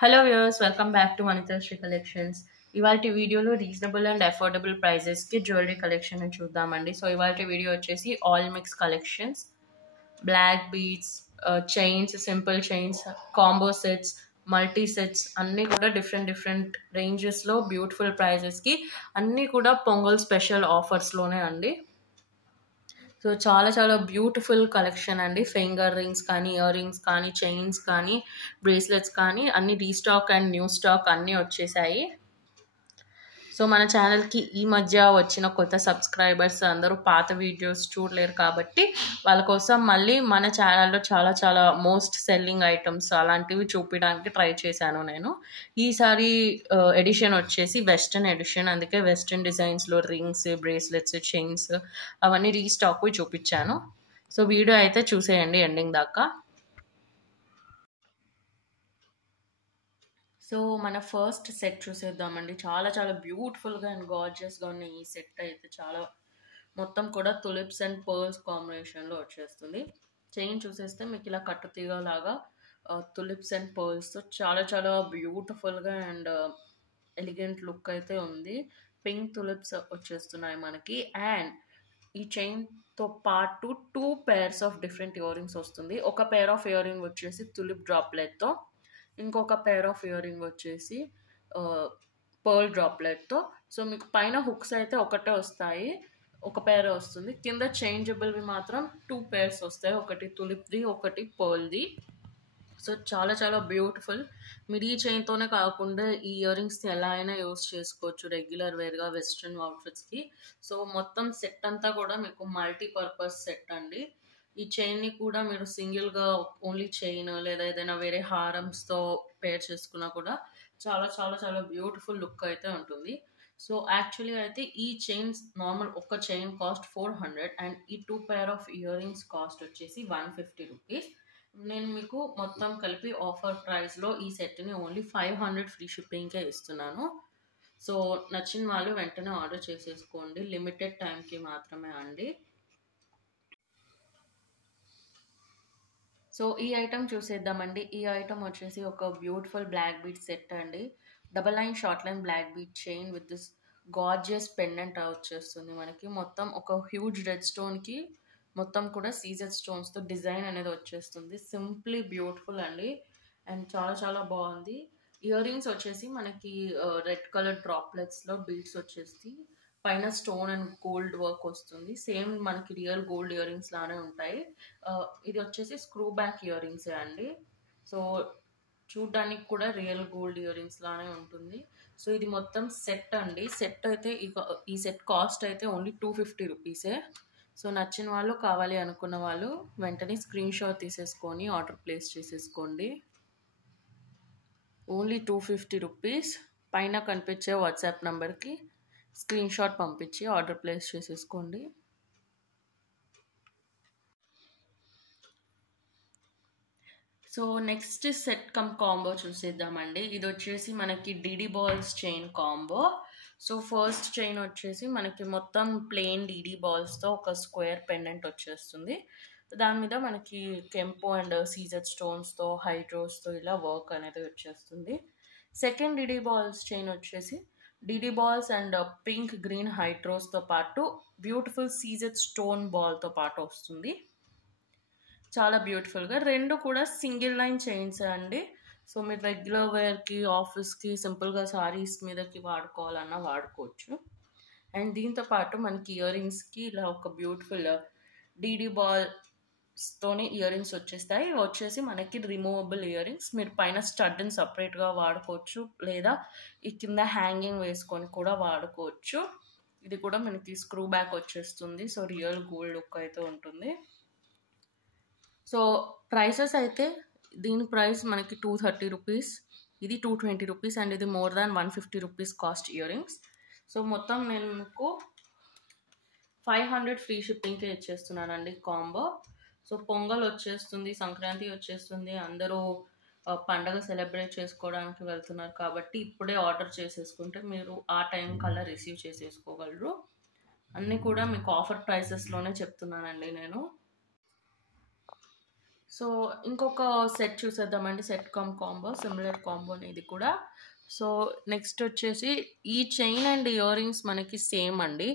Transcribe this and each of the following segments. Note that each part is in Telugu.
Hello viewers, welcome back to Vanithasri collections. ఇవాళ వీడియోలో రీజనబుల్ అండ్ అఫోర్డబుల్ ప్రైజెస్కి జ్యువెలరీ కలెక్షన్ చూద్దామండి. సో ఇవాళ వీడియో వచ్చేసి all mix collections, black beads, chains, simple chains, combo sets, multi sets అన్నీ కూడా డిఫరెంట్ డిఫరెంట్ రేంజెస్లో బ్యూటిఫుల్ ప్రైజెస్కి అన్నీ కూడా పొంగల్ స్పెషల్ ఆఫర్స్లోనే అండి. సో చాలా చాలా బ్యూటిఫుల్ కలెక్షన్ అండి. ఫింగర్ రింగ్స్ కానీ, ఇయర్ రింగ్స్ కానీ, చైన్స్ కానీ, బ్రేస్లెట్స్ కానీ అన్ని రీస్టాక్ అండ్ న్యూ స్టాక్ అన్నీ వచ్చేసాయి. సో మన ఛానల్కి ఈ మధ్య వచ్చిన కొత్త సబ్స్క్రైబర్స్ అందరూ పాత వీడియోస్ చూడలేరు కాబట్టి వాళ్ళ కోసం మళ్ళీ మన ఛానల్లో చాలా చాలా మోస్ట్ సెల్లింగ్ ఐటమ్స్ అలాంటివి చూపించడానికి ట్రై చేశాను నేను. ఈసారి ఎడిషన్ వచ్చేసి వెస్ట్రన్ ఎడిషన్, అందుకే వెస్ట్రన్ డిజైన్స్లో రింగ్స్, బ్రేస్లెట్స్, చైన్స్ అవన్నీ రీస్టాక్ చూపించాను. సో వీడియో అయితే చూసేయండి ఎండింగ్ దాకా. సో మన ఫస్ట్ సెట్ చూసేద్దామండి. చాలా చాలా బ్యూటిఫుల్గా అండ్ గార్జియస్గా ఉన్న ఈ సెట్ అయితే చాలా మొత్తం కూడా తులిప్స్ అండ్ పర్ల్స్ కాంబినేషన్లో వచ్చేస్తుంది. చైన్ చూసేస్తే మీకు ఇలా కట్టుతీగ లాగా తులిప్స్ అండ్ పర్ల్స్తో చాలా చాలా బ్యూటిఫుల్గా అండ్ ఎలిగెంట్ లుక్ అయితే ఉంది. పింక్ తులిప్స్ వచ్చేస్తున్నాయి మనకి. అండ్ ఈ చైన్తో పాటు 2 pairs of different ear rings వస్తుంది. ఒక పేర్ ఆఫ్ ఇయర్ రింగ్ వచ్చేసి తులిప్ డ్రాప్లెట్తో, ఇంకొక పేర్ ఆఫ్ ఇయర్ రింగ్ వచ్చేసి పర్ల్ డ్రాప్లెట్తో. సో మీకు పైన హుక్స్ అయితే ఒకటే వస్తాయి, ఒక పేర్ వస్తుంది. కింద చేంజబుల్వి మాత్రం 2 pairs వస్తాయి, ఒకటి తులిప్ది, ఒకటి పర్ల్ది. సో చాలా చాలా బ్యూటిఫుల్. మీరు ఈ చైన్తోనే కాకుండా ఈ ఇయర్ రింగ్స్ని ఎలా అయినా యూస్ చేసుకోవచ్చు రెగ్యులర్ వేర్గా వెస్ట్రన్ అవుట్ఫిట్స్కి. సో మొత్తం సెట్ అంతా కూడా మీకు మల్టీపర్పస్ సెట్ అండి. ఈ చైన్ని కూడా మీరు సింగిల్గా ఓన్లీ చైన్ లేదా ఏదైనా వేరే హారమ్స్తో పేర్ చేసుకున్నా కూడా చాలా చాలా చాలా బ్యూటిఫుల్ లుక్ అయితే ఉంటుంది. సో యాక్చువల్లీ అయితే ఈ చైన్స్ నార్మల్ ఒక చైన్ కాస్ట్ 400 అండ్ ఈ 2 pair of ear rings cost వచ్చేసి 150 రూపీస్. నేను మీకు మొత్తం కలిపి ఆఫర్ ప్రైస్లో ఈ సెట్ని ఓన్లీ 500 ఫ్రీ షిప్పింగ్కే ఇస్తున్నాను. సో నచ్చిన వాళ్ళు వెంటనే ఆర్డర్ చేసేసుకోండి, లిమిటెడ్ టైంకి మాత్రమే అండి. సో ఈ ఐటమ్ చూసేద్దామండి. ఈ ఐటమ్ వచ్చేసి ఒక బ్యూటిఫుల్ బ్లాక్ బీట్ సెట్ అండి. Double line short line black bead chain with this gorgeous pendant వచ్చేస్తుంది మనకి. మొత్తం ఒక హ్యూజ్ రెడ్ స్టోన్కి మొత్తం కూడా సీజర్ స్టోన్స్తో డిజైన్ అనేది వచ్చేస్తుంది. సింప్లీ బ్యూటిఫుల్ అండి అండ్ చాలా చాలా బాగుంది. ఇయర్ రింగ్స్ వచ్చేసి మనకి రెడ్ కలర్ డ్రాప్లెట్స్లో బీడ్స్ వచ్చేసి పైన స్టోన్ అండ్ గోల్డ్ వర్క్ వస్తుంది. సేమ్ మనకి రియల్ గోల్డ్ ఇయర్ రింగ్స్ లానే ఉంటాయి. ఇది వచ్చేసి స్క్రూ బ్యాక్ ఇయర్ రింగ్సే అండి. సో చూడ్డానికి కూడా రియల్ గోల్డ్ ఇయర్ రింగ్స్ లానే ఉంటుంది. సో ఇది మొత్తం సెట్ అండి. సెట్ అయితే ఈ సెట్ కాస్ట్ అయితే ఓన్లీ 250 రూపీసే. సో నచ్చిన వాళ్ళు, కావాలి అనుకున్న వాళ్ళు వెంటనే స్క్రీన్ షాట్ తీసేసుకొని ఆర్డర్ ప్లేస్ చేసేసుకోండి. Only 250 rupees. పైన కనిపించే వాట్సాప్ నెంబర్కి స్క్రీన్ షాట్ పంపించి ఆర్డర్ ప్లేస్ చేసేసుకోండి. So next set come combo చూసేద్దామండి. ఇది వచ్చేసి మనకి DD balls chain combo. So first chain వచ్చేసి మనకి మొత్తం ప్లెయిన్ డిడి బాల్స్తో ఒక స్క్వేర్ పెండెంట్ వచ్చేస్తుంది. దాని మీద మనకి కెంపు అండ్ సీజర్ స్టోన్స్తో, హైడ్రోస్తో ఇలా వర్క్ అనేది వచ్చేస్తుంది. సెకండ్ డిడి బాల్స్ చైన్ వచ్చేసి DD balls and pink green హైడ్రోస్తో పాటు బ్యూటిఫుల్ సీజర్ స్టోన్ బాల్తో పాటు వస్తుంది. చాలా బ్యూటిఫుల్గా. రెండు కూడా సింగిల్ లైన్ చైన్స్ అండి. సో మీరు రెగ్యులర్ వేర్కి, ఆఫీస్కి, సింపుల్గా సారీస్ మీదకి వాడుకోవాలన్నా వాడుకోవచ్చు. అండ్ దీంతో పాటు మనకి ఇయర్ రింగ్స్కి ఇలా ఒక బ్యూటిఫుల్ డీడీ బాల్స్తోనే ఇయర్ రింగ్స్ వచ్చేస్తాయి. వచ్చేసి మనకి రిమూవబుల్ ఇయర్ రింగ్స్. మీరు పైన స్టడ్ని సపరేట్గా వాడుకోవచ్చు, లేదా ఈ కింద హ్యాంగింగ్ వేసుకొని కూడా వాడుకోవచ్చు. ఇది కూడా మనకి స్క్రూ బ్యాక్ వచ్చేస్తుంది. సో రియల్ గోల్డ్ లుక్ అయితే ఉంటుంది. సో ప్రైసెస్ అయితే దీని ప్రైస్ మనకి 230 రూపీస్, ఇది 220 రూపీస్ అండ్ ఇది more than 150 rupees cost ear rings. So మొత్తం నేను మీకు 500 ఫ్రీ షిప్పింగ్కే ఇచ్చేస్తున్నానండి కాంబో. సో పొంగల్ వచ్చేస్తుంది, సంక్రాంతి వచ్చేస్తుంది, అందరూ పండగ సెలబ్రేట్ చేసుకోవడానికి వెళ్తున్నారు కాబట్టి ఇప్పుడే ఆర్డర్ చేసేసుకుంటే మీరు ఆ టైం కల్లా రిసీవ్ చేసేసుకోగలరు. అన్నీ కూడా మీకు ఆఫర్ ప్రైసెస్లోనే చెప్తున్నానండి నేను. సో ఇంకొక సెట్ చూసేద్దామండి, సెట్ కమ్ కాంబో, సిమిలర్ కాంబోని ఇది కూడా. సో నెక్స్ట్ వచ్చేసి ఈ చైన్ అండ్ ఇయర్ రింగ్స్ మనకి సేమ్ అండి,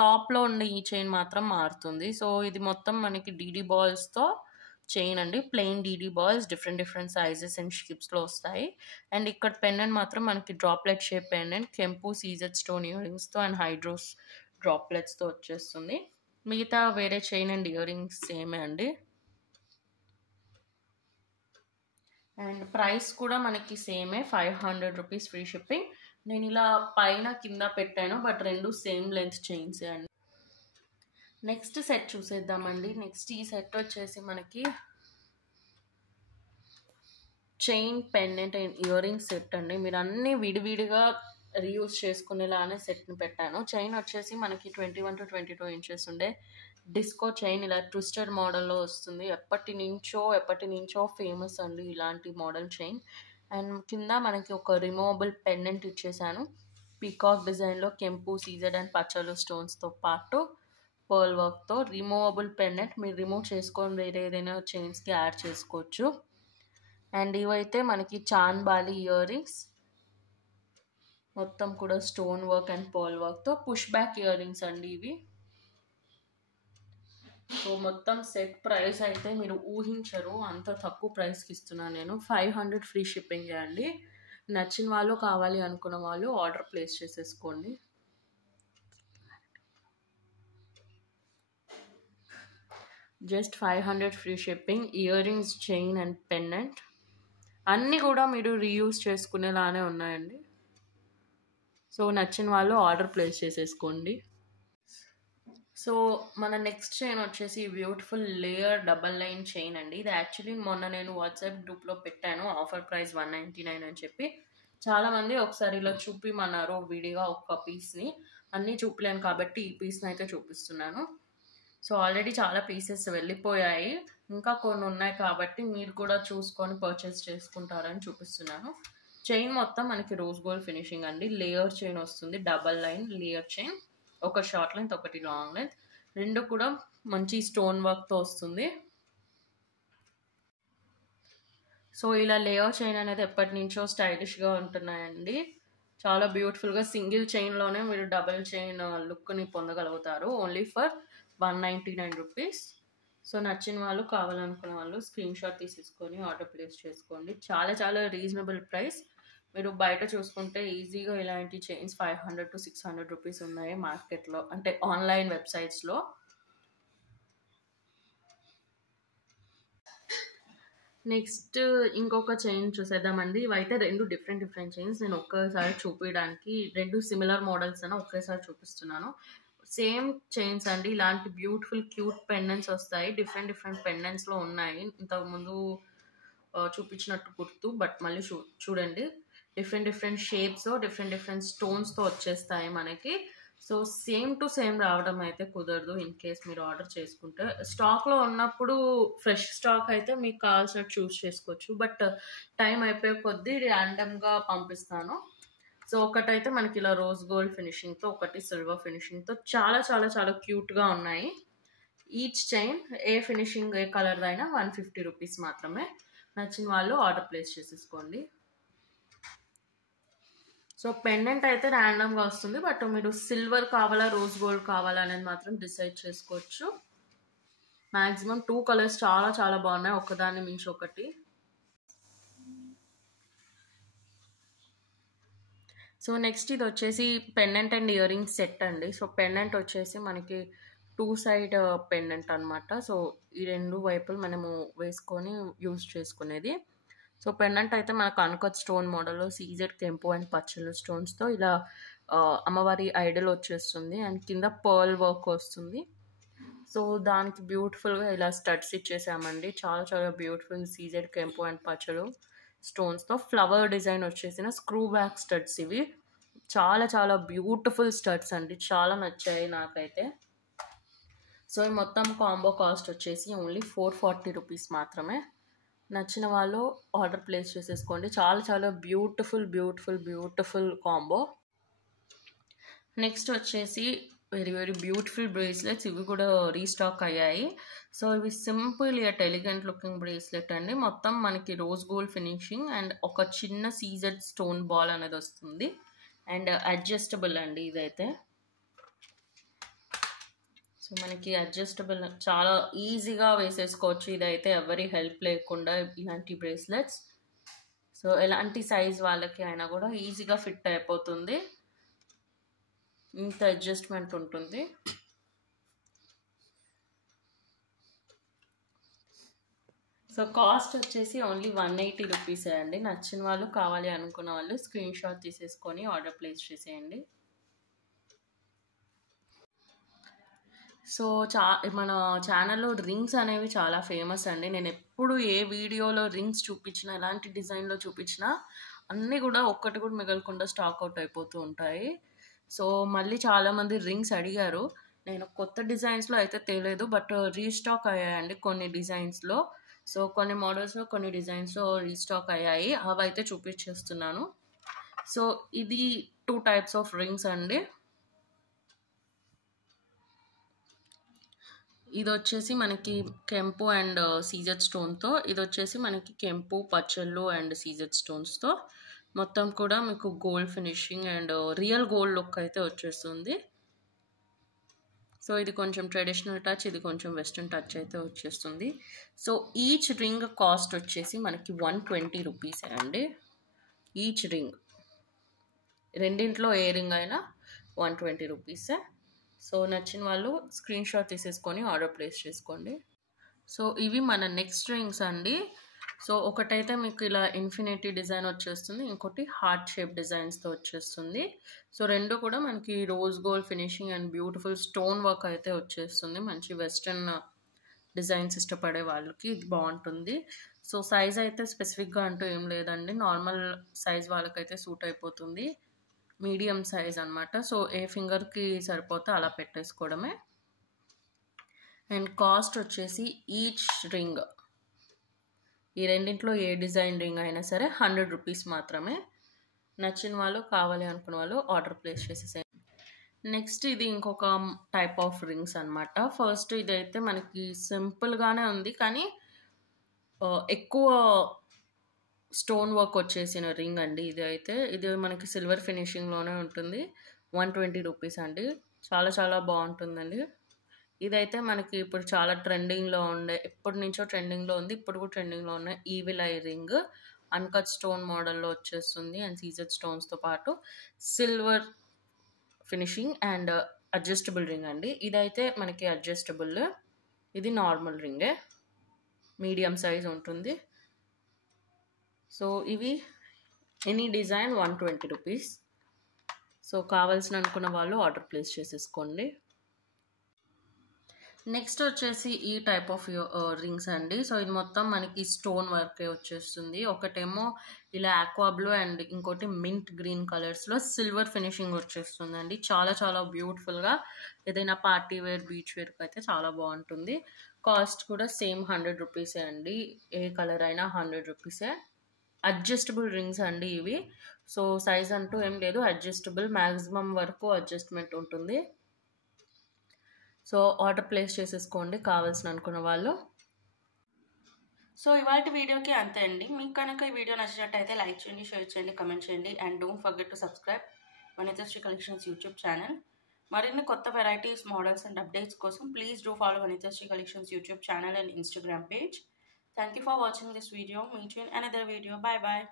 టాప్లో ఉండే ఈ చైన్ మాత్రం మారుతుంది. సో ఇది మొత్తం మనకి డీడీ బాల్స్తో చైన్ అండి, plain DD balls, different sizes and షేప్స్లో వస్తాయి. అండ్ ఇక్కడ పెండెంట్ మాత్రం మనకి డ్రాప్లెట్ షేప్ పెండెంట్, కెంపు సీజెడ్ స్టోన్ ఇయర్ రింగ్స్తో అండ్ హైడ్రోస్ డ్రాప్లెట్స్తో వచ్చేస్తుంది. మిగతా వేరే చైన్ అండ్ ఇయర్ రింగ్స్ సేమే అండి. అండ్ ప్రైస్ కూడా మనకి సేమే, 500 రూపీస్ ఫ్రీ షిప్పింగ్. నేను ఇలా పైన కింద పెట్టాను, బట్ రెండు సేమ్ లెంత్ చైన్స్ అండి. నెక్స్ట్ సెట్ చూసేద్దామండి. నెక్స్ట్ ఈ సెట్ వచ్చేసి మనకి chain, pendant and ear rings set అండి. మీరు అన్నీ విడివిడిగా రీయూజ్ చేసుకునేలానే సెట్ని పెట్టాను. చైన్ వచ్చేసి మనకి 21 to 22 ఇంచెస్ ఉండే డిస్కో చైన్, ఇలా ట్విస్టెడ్ మోడల్లో వస్తుంది. ఎప్పటి నుంచో ఫేమస్ అండి ఇలాంటి మోడల్ చైన్. అండ్ కింద మనకి ఒక రిమూవబుల్ పెండెంట్ ఇచ్చేసాను, పీకాక్ డిజైన్లో కెంపు సీజెడ్ అండ్ పచ్చలు స్టోన్స్తో పాటు పర్ల్ వర్క్తో. రిమూవబుల్ పెండెంట్, మీరు రిమూవ్ చేసుకొని వేరే ఏదైనా చైన్స్కి యాడ్ చేసుకోవచ్చు. అండ్ ఇవైతే మనకి చాన్ బాలి ఇయర్ రింగ్స్, మొత్తం కూడా స్టోన్ వర్క్ అండ్ పర్ల్ వర్క్తో పుష్ బ్యాక్ ఇయర్ రింగ్స్ అండి ఇవి. సో మొత్తం సెట్ ప్రైస్ అయితే మీరు ఊహించరు, అంత తక్కువ ప్రైస్కి ఇస్తున్నాను నేను. 500 ఫ్రీ షిప్పింగ్ అండి. నచ్చిన వాళ్ళు, కావాలి అనుకున్న వాళ్ళు ఆర్డర్ ప్లేస్ చేసేసుకోండి. Just 500 free shipping. Ear rings, chain and pendant అన్నీ కూడా మీరు రీయూజ్ చేసుకునేలానే ఉన్నాయండి. సో నచ్చిన వాళ్ళు ఆర్డర్ ప్లేస్ చేసేసుకోండి. సో మన నెక్స్ట్ చైన్ వచ్చేసి beautiful layer double line chain అండి. ఇది యాక్చువల్లీ మొన్న నేను వాట్సాప్ గ్రూప్లో పెట్టాను, ఆఫర్ ప్రైస్ 199 అని చెప్పి. చాలామంది ఒకసారి ఇలా చూపిమన్నారు విడిగా ఒక్క పీస్ని. అన్నీ చూపలేను కాబట్టి ఈ పీస్ని అయితే చూపిస్తున్నాను. సో ఆల్రెడీ చాలా పీసెస్ వెళ్ళిపోయాయి, ఇంకా కొన్ని ఉన్నాయి కాబట్టి మీరు కూడా చూసుకొని పర్చేస్ చేసుకుంటారని చూపిస్తున్నాను. చైన్ మొత్తం మనకి రోజ్ గోల్డ్ ఫినిషింగ్ అండి. లేయర్ చైన్ వస్తుంది, డబల్ లైన్ లేయర్ చైన్, ఒక షార్ట్ లెంత్ ఒకటి లాంగ్ లెంత్, రెండు కూడా మంచి స్టోన్ వర్క్తో వస్తుంది. సో ఇలా లేయర్ చైన్ అనేది ఎప్పటి నుంచో స్టైలిష్గా ఉంటున్నాయండి, చాలా బ్యూటిఫుల్గా. సింగిల్ చైన్లోనే మీరు డబల్ చైన్ లుక్ని పొందగలుగుతారు, ఓన్లీ ఫర్ 199 రూపీస్. సో నచ్చిన వాళ్ళు, కావాలనుకున్న వాళ్ళు స్క్రీన్ షాట్ తీసేసుకొని ఆర్డర్ ప్లేస్ చేసుకోండి. చాలా రీజనబుల్ ప్రైస్. మీరు బయట చూసుకుంటే ఈజీగా ఇలాంటి చైన్స్ 500 to 600 రూపీస్ ఉన్నాయి మార్కెట్లో, అంటే ఆన్లైన్ వెబ్సైట్స్లో. నెక్స్ట్ ఇంకొక చైన్ చూసేద్దామండి. ఇవైతే రెండు డిఫరెంట్ చైన్స్. నేను ఒక్కసారి చూపించడానికి రెండు సిమిలర్ మోడల్స్ అని ఒకేసారి చూపిస్తున్నాను. సేమ్ చైన్స్ అండి, ఇలాంటి బ్యూటిఫుల్ క్యూట్ పెండెంట్స్ వస్తాయి. డిఫరెంట్ పెండెంట్స్లో ఉన్నాయి, ఇంతకుముందు చూపించినట్టు గుర్తు, బట్ మళ్ళీ చూడండి. డిఫరెంట్ షేప్స్, డిఫరెంట్ స్టోన్స్తో వచ్చేస్తాయి మనకి. సో సేమ్ టు సేమ్ రావడం అయితే కుదరదు ఇన్ కేస్ మీరు ఆర్డర్ చేసుకుంటే. స్టాక్లో ఉన్నప్పుడు ఫ్రెష్ స్టాక్ అయితే మీకు కావాల్సినట్టు చూస్ చేసుకోవచ్చు, బట్ టైం అయిపోయే కొద్దీ ర్యాండమ్గా పంపిస్తాను. సో ఒకటైతే మనకి ఇలా రోజ్ గోల్డ్ ఫినిషింగ్తో, ఒకటి సిల్వర్ ఫినిషింగ్తో, చాలా క్యూట్గా ఉన్నాయి. ఈచ్ చైన్ ఏ ఫినిషింగ్ ఏ కలర్దైనా 150 రూపీస్ మాత్రమే. నచ్చిన వాళ్ళు ఆర్డర్ ప్లేస్ చేసేసుకోండి. సో పెండెంట్ అయితే ర్యాండమ్గా వస్తుంది, బట్ మీరు సిల్వర్ కావాలా రోజ్ గోల్డ్ కావాలా అనేది మాత్రం డిసైడ్ చేసుకోవచ్చు. మ్యాక్సిమం 2 కలర్స్ చాలా బాగున్నాయి, ఒకదాన్ని మించి ఒకటి. సో నెక్స్ట్ ఇది వచ్చేసి pendant and ear ring set అండి. సో పెండెంట్ వచ్చేసి మనకి 2 సైడ్ పెండెంట్ అనమాట. సో ఈ రెండు వైపులు మనము వేసుకొని యూజ్ చేసుకునేది. సో పెండెంట్ అయితే మనకు అన్కట్ స్టోన్ మోడల్లో సీజెడ్ కెంపు అండ్ పచ్చలు స్టోన్స్తో ఇలా అమ్మవారి ఐడల్ వచ్చేస్తుంది. అండ్ కింద పర్ల్ వర్క్ వస్తుంది. సో దానికి బ్యూటిఫుల్గా ఇలా స్టడ్స్ ఇచ్చేసామండి, చాలా బ్యూటిఫుల్ సీజెడ్ కెంపు అండ్ పచ్చలు స్టోన్స్తో. ఫ్లవర్ డిజైన్ వచ్చేసిన స్క్రూ బ్యాక్ స్టడ్స్ ఇవి. చాలా బ్యూటిఫుల్ స్టడ్స్ అండి, చాలా నచ్చాయి నాకైతే. సో ఈ మొత్తం కాంబో కాస్ట్ వచ్చేసి ఓన్లీ 440 రూపీస్ మాత్రమే. నచ్చిన వాళ్ళు ఆర్డర్ ప్లేస్ చేసేసుకోండి. చాలా బ్యూటిఫుల్ కాంబో. నెక్స్ట్ వచ్చేసి వెరీ వెరీ బ్యూటిఫుల్ బ్రేస్లెట్స్ ఇవి కూడా రీస్టాక్ అయ్యాయి. సో ఇవి simple yet elegant looking bracelet అండి. మొత్తం మనకి రోజ్ గోల్డ్ ఫినిషింగ్ అండ్ ఒక చిన్న సీజెడ్ స్టోన్ బాల్ అనేది వస్తుంది. అండ్ అడ్జస్టబుల్ అండి ఇదైతే. సో మనకి అడ్జస్టబుల్ చాలా ఈజీగా వేసేసుకోవచ్చు ఇదైతే, ఎవరి హెల్ప్ లేకుండా ఇలాంటి బ్రేస్లెట్స్. సో ఎలాంటి సైజ్ వాళ్ళకి అయినా కూడా ఈజీగా ఫిట్ అయిపోతుంది, ఇంత అడ్జస్ట్మెంట్ ఉంటుంది. సో కాస్ట్ వచ్చేసి ఓన్లీ 180 రూపీసే అండి. నచ్చిన వాళ్ళు, కావాలి అనుకున్న వాళ్ళు స్క్రీన్ షాట్ తీసేసుకొని ఆర్డర్ ప్లేస్ చేసేయండి. సో మన ఛానల్లో రింగ్స్ అనేవి చాలా ఫేమస్ అండి. నేను ఎప్పుడు ఏ వీడియోలో రింగ్స్ చూపించినా, ఎలాంటి డిజైన్లో చూపించినా అన్నీ కూడా ఒక్కటి కూడా మిగలకుండా స్టాక్ అవుట్ అయిపోతూ ఉంటాయి. సో మళ్ళీ చాలామంది రింగ్స్ అడిగారు. నేను కొత్త డిజైన్స్లో అయితే తేలేదు, బట్ రీస్టాక్ అయ్యాయండి కొన్ని డిజైన్స్లో. సో కొన్ని మోడల్స్లో కొన్ని డిజైన్స్లో రీస్టాక్ అయ్యాయి, అవి అయితే చూపించేస్తున్నాను. సో ఇది 2 టైప్స్ ఆఫ్ రింగ్స్ అండి. ఇది వచ్చేసి మనకి కెంపు అండ్ సీజెడ్ స్టోన్తో, ఇది వచ్చేసి మనకి కెంపు, పచ్చళ్ళు అండ్ సీజెడ్ స్టోన్స్తో మొత్తం కూడా మీకు gold finishing and real gold look అయితే వచ్చేస్తుంది. సో ఇది కొంచెం ట్రెడిషనల్ టచ్, ఇది కొంచెం వెస్ట్రన్ టచ్ అయితే వచ్చేస్తుంది. సో ఈచ్ రింగ్ కాస్ట్ వచ్చేసి మనకి 120 రూపీసే అండి. ఈచ్ రింగ్, రెండింట్లో ఏ రింగ్ అయినా 120 రూపీసే. సో నచ్చిన వాళ్ళు స్క్రీన్ షాట్ తీసేసుకొని ఆర్డర్ ప్లేస్ చేసుకోండి. సో ఇవి మన నెక్స్ట్ రింగ్స్ అండి. సో ఒకటైతే మీకు ఇలా ఇన్ఫినిటీ డిజైన్ వచ్చేస్తుంది, ఇంకోటి హార్ట్ షేప్ డిజైన్స్తో వచ్చేస్తుంది. సో రెండు కూడా మనకి rose gold finishing and beautiful stone work అయితే వచ్చేస్తుంది. మంచి వెస్ట్రన్ డిజైన్స్ ఇష్టపడే వాళ్ళకి ఇది బాగుంటుంది. సో సైజ్ అయితే స్పెసిఫిక్గా అంటూ ఏం లేదండి, నార్మల్ సైజ్ వాళ్ళకైతే సూట్ అయిపోతుంది, మీడియం సైజ్ అనమాట. సో ఏ ఫింగర్కి సరిపోతే అలా పెట్టేసుకోవడమే. అండ్ కాస్ట్ వచ్చేసి ఈచ్ రింగ్, ఈ రెండింట్లో ఏ డిజైన్ రింగ్ అయినా సరే 100 రూపీస్ మాత్రమే. నచ్చిన వాళ్ళు, కావాలి అనుకున్న వాళ్ళు ఆర్డర్ ప్లేస్ చేసేసేయండి. నెక్స్ట్ ఇది ఇంకొక టైప్ ఆఫ్ రింగ్స్ అనమాట. ఫస్ట్ ఇదైతే మనకి సింపుల్గానే ఉంది, కానీ ఎక్కువ స్టోన్ వర్క్ వచ్చేసిన రింగ్ అండి. ఇది అయితే ఇది మనకి సిల్వర్ ఫినిషింగ్లోనే ఉంటుంది. 120 రూపీస్ అండి. చాలా చాలా బాగుంటుందండి. ఇదైతే మనకి ఇప్పుడు చాలా ట్రెండింగ్లో ఉండే, ఎప్పటి నుంచో ట్రెండింగ్లో ఉంది, ఇప్పుడు కూడా ట్రెండింగ్లో ఉన్న evil eye ring uncut stone మోడల్లో వచ్చేస్తుంది. అండ్ సీజెడ్ స్టోన్స్తో పాటు silver finishing and adjustable ring అండి. ఇదైతే మనకి అడ్జస్టబుల్, ఇది నార్మల్ రింగే, మీడియం సైజ్ ఉంటుంది. సో ఇవి ఎనీ డిజైన్ 120 రూపీస్. సో కావాల్సిన అనుకున్న వాళ్ళు ఆర్డర్ ప్లేస్ చేసేసుకోండి. నెక్స్ట్ వచ్చేసి ఈ టైప్ ఆఫ్ రింగ్స్ అండి. సో ఇది మొత్తం మనకి స్టోన్ వర్కే వచ్చేస్తుంది. ఒకటేమో ఇలా ఆక్వా బ్లూ అండ్ ఇంకోటి మింట్ గ్రీన్ కలర్స్లో సిల్వర్ ఫినిషింగ్ వచ్చేస్తుందండి. చాలా చాలా బ్యూటిఫుల్గా, ఏదైనా పార్టీ వేర్, బీచ్ వేర్కి అయితే చాలా బాగుంటుంది. కాస్ట్ కూడా సేమ్ 100 రూపీసే అండి. ఏ కలర్ అయినా 100 రూపీసే. అడ్జస్టబుల్ రింగ్స్ అండి ఇవి. సో సైజ్ అంటూ ఏం లేదు, అడ్జస్టబుల్, మ్యాక్సిమం వరకు అడ్జస్ట్మెంట్ ఉంటుంది. సో ఆర్డర్ ప్లేస్ చేసేసుకోండి కావాల్సిన అనుకున్న వాళ్ళు. సో ఇవాళ వీడియోకి అంతే అండి. మీకు కనుక ఈ వీడియో నచ్చినట్టయితే లైక్ చేయండి, షేర్ చేయండి, కమెంట్ చేయండి. And don't forget to subscribe Vanithasri collections YouTube channel. మరిన్ని కొత్త వెరైటీస్, మోడల్స్ అండ్ అప్డేట్స్ కోసం please do follow Vanithasri collections YouTube channel and Instagram page. Thank you for watching this video. Meet you in another video. Bye bye.